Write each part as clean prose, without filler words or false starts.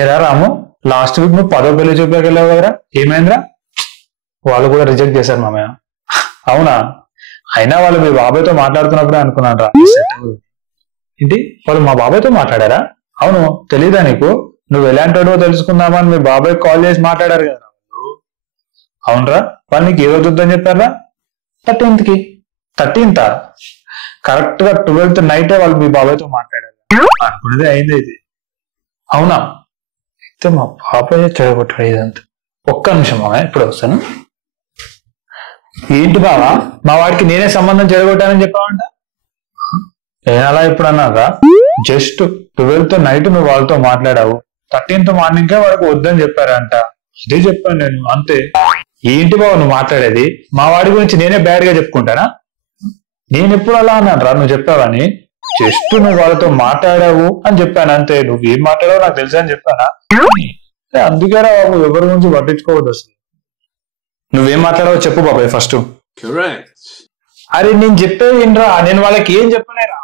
ఏరా రాము, last week నువ్వు 10వ పెళ్లి చూపులోకి వెళ్ళావు కదరా, ఏమైందిరా? వాళ్ళు కూడా రిజెక్ట్ చేశారు మామయ్య. అవునా? అయినా వాళ్ళు మీ బాబాయ్తో మాట్లాడుతున్నప్పుడే అనుకున్నాను రా. ఏంటి, వాళ్ళు మా బాబాయ్తో మాట్లాడారా? అవును, తెలీదా నీకు? నువ్వు ఎలాంటివో తెలుసుకుందామని మీ బాబాయ్ కాల్ చేసి మాట్లాడారు కదా వాళ్ళు. అవునరా, వాళ్ళు నీకు ఏ రోజు వద్దని చెప్పారా? 13th. 13th కరెక్ట్ గా 12th నైటే వాళ్ళు మీ బాబాయ్తో మాట్లాడారు అనుకునేది అయింది ఇది. అవునా? అయితే మా బాబాయ్ చెడగొట్టాడు ఇదంతా. ఒక్క నిమిషం ఇప్పుడు వస్తాను. ఏంటి బావా, మా వాడికి నేనే సంబంధం చెడగొట్టానని చెప్పావంట? నేనలా ఇప్పుడు అన్నాగా, జస్ట్ 12th నైట్ నువ్వు వాళ్ళతో మాట్లాడావు, 13th మార్నింగ్ వాడికి వద్దని చెప్పారంట, అదే చెప్పాను నేను, అంతే. ఏంటి బావ నువ్వు మాట్లాడేది? మా వాడి గురించి నేనే బ్యాడ్ గా చెప్పుకుంటానా? నేను ఎప్పుడు అలా అన్నాను రా నువ్వు చెప్పావని? జస్ట్ నువ్వు వాళ్ళతో మాట్లాడావు అని చెప్పాను అంతే. నువ్వేం మాట్లాడావు నాకు తెలుసా అని చెప్పానా? అందుకేరా బాబు, ఎవరి గురించి పట్టించుకోవద్దు అసలు. నువ్వేం మాట్లాడావో చెప్పు బాబాయ్ ఫస్ట్. అరే నేను చెప్పేది ఏంట్రా, నేను వాళ్ళకి ఏం చెప్పలేరా,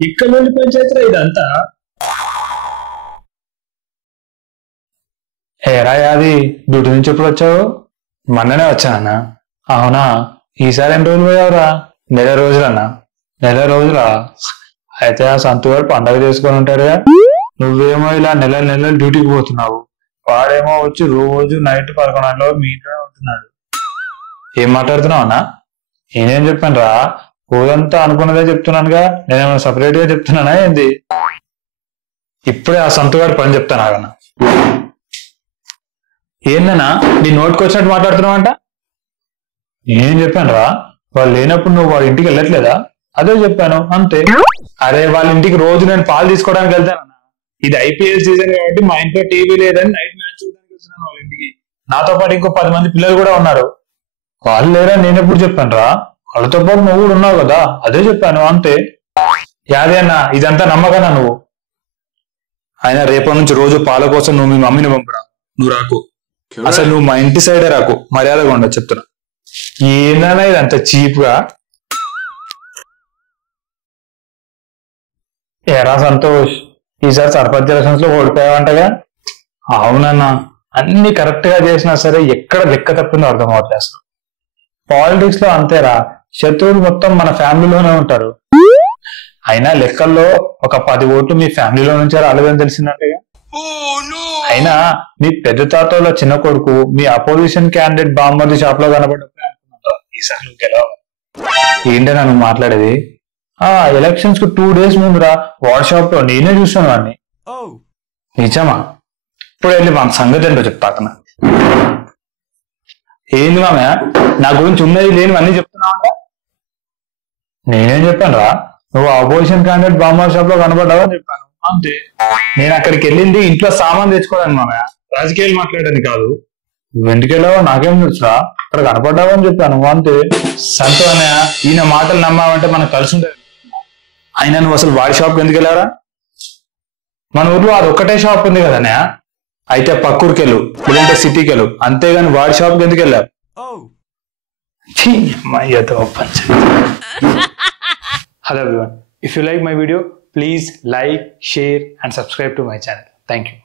ఇక్కడ నుండి పంచాయతీరా ఇదంతా. ఏరా అది డ్యూటీ నుంచి ఎప్పుడు వచ్చావు? మొన్ననే వచ్చానన్నా. అవునా? ఈసారి ఎన్ని రోజులు పోయావురా? 1 రోజులన్నా. 1 రోజులా? అయితే ఆ సంతుగారు పండగ చేసుకొని ఉంటారుగా. నువ్వేమో ఇలా నెలలు డ్యూటీకి పోతున్నావు, వాడేమో వచ్చి రోజు నైట్ 11 గంటల మీ ఇంట్లోనే ఉంటున్నాడు. ఏం మాట్లాడుతున్నావు అన్నా? నేనేం చెప్పాను రా, ఊరంతా అనుకున్నదే చెప్తున్నానుగా, నేనేమో సపరేట్ గా చెప్తున్నానా ఏంది? ఇప్పుడే ఆ సంతుగారి పని చెప్తాను ఆగన్నా. ఏందన్నా నీ నోటికి వచ్చినట్టు మాట్లాడుతున్నావు అంట? నేనేం చెప్పాను రా, వాళ్ళు లేనప్పుడు నువ్వు వాళ్ళ ఇంటికి వెళ్ళట్లేదా? అదే చెప్పాను అంతే. అరే వాళ్ళ ఇంటికి రోజు నేను పాలు తీసుకోవడానికి వెళ్తానన్నా. ఇది ఐపీఎల్ సీజన్ కాబట్టి మా ఇంట్లో టీవీ లేదని నైట్ మ్యాచ్ చూడడానికి వస్తున్నాను వాళ్ళ ఇంటికి. నాతో పాటు ఇంకో 10 మంది పిల్లలు కూడా ఉన్నారు. వాళ్ళు లేరా నేను ఎప్పుడు చెప్పాను రా? వాళ్ళతో పాటు నువ్వు కూడా ఉన్నావు కదా, అదే చెప్పాను అంతే. యాదే అన్నా, ఇదంతా నమ్మకన్నా నువ్వు? అయినా రేపటి నుంచి రోజు పాల కోసం నువ్వు మీ మమ్మీని పంపురా, నువ్వు రాకు. అసలు నువ్వు మా ఇంటి సైడే రాకు, మర్యాదగా ఉండదు చెప్తున్నా. ఏందన్నా ఇదంతా చీప్ గా? ఎరా సంతోష్, ఈసారి సర్పంచ్ ఎలక్షన్స్ లో ఓడిపోయావంటగా? అవునన్నా, అన్ని కరెక్ట్ గా చేసినా సరే ఎక్కడ లెక్క తప్పిందో అర్థం అవట్లేదు అసలు. పాలిటిక్స్ లో అంతేరా, శత్రువులు మొత్తం మన ఫ్యామిలీలోనే ఉంటారు. అయినా లెక్కల్లో ఒక 10 ఓట్లు మీ ఫ్యామిలీలో నుంచే రాలేదని తెలిసిందంటగా. అయినా మీ పెద్ద తాతల చిన్న కొడుకు మీ అపోజిషన్ క్యాండిడేట్ బామ్మర్ది షాప్ లో కనబడ్డప్పుడే అనుకున్నా ఈసారి నువ్వు గెలవాలి. ఏంటన్నా నువ్వు మాట్లాడేది? ఎలక్షన్స్ కు 2 days ముందురా వాట్సాప్ లో నేనే చూసాను వాడిని. నిజమా? ఇప్పుడు వెళ్ళి మా సంగతి ఏంటో చెప్తాకన్నా. ఏంది మామయ్య, నా గురించి ఉన్నది లేనివన్నీ చెప్తున్నావంట? నేనేం చెప్పాను రా, నువ్వు అపోజిషన్ క్యాండిడేట్ బామ్మర్ షాప్ లో కనబడ్డావని చెప్పాను అంతే. నేను అక్కడికి వెళ్ళింది ఇంట్లో సామాన్ తెచ్చుకోవడానికి మామయ్య, రాజకీయాలు మాట్లాడడానికి కాదు. నువ్వు ఎందుకు వెళ్ళావో నాకేం తెలుసురా, అక్కడ కనపడ్డావని చెప్పాను అంతే. సంతో అన్నయ్య, ఈయన మాటలు నమ్మావంటే మనకు కలిసి ఉంటుంది. అయినా నువ్వు అసలు వాడి షాప్కి ఎందుకు వెళ్ళారా? మన ఊర్లో అది ఒక్కటే షాప్ ఉంది కదన్నయ్య. అయితే పక్కూరికి వెళ్ళు, లేదంటే సిటీకి వెళ్ళు, అంతేగాని వాడి షాప్కి ఎందుకు వెళ్ళావు? Hello everyone. If you like my video, please like, share and subscribe to my channel. Thank you.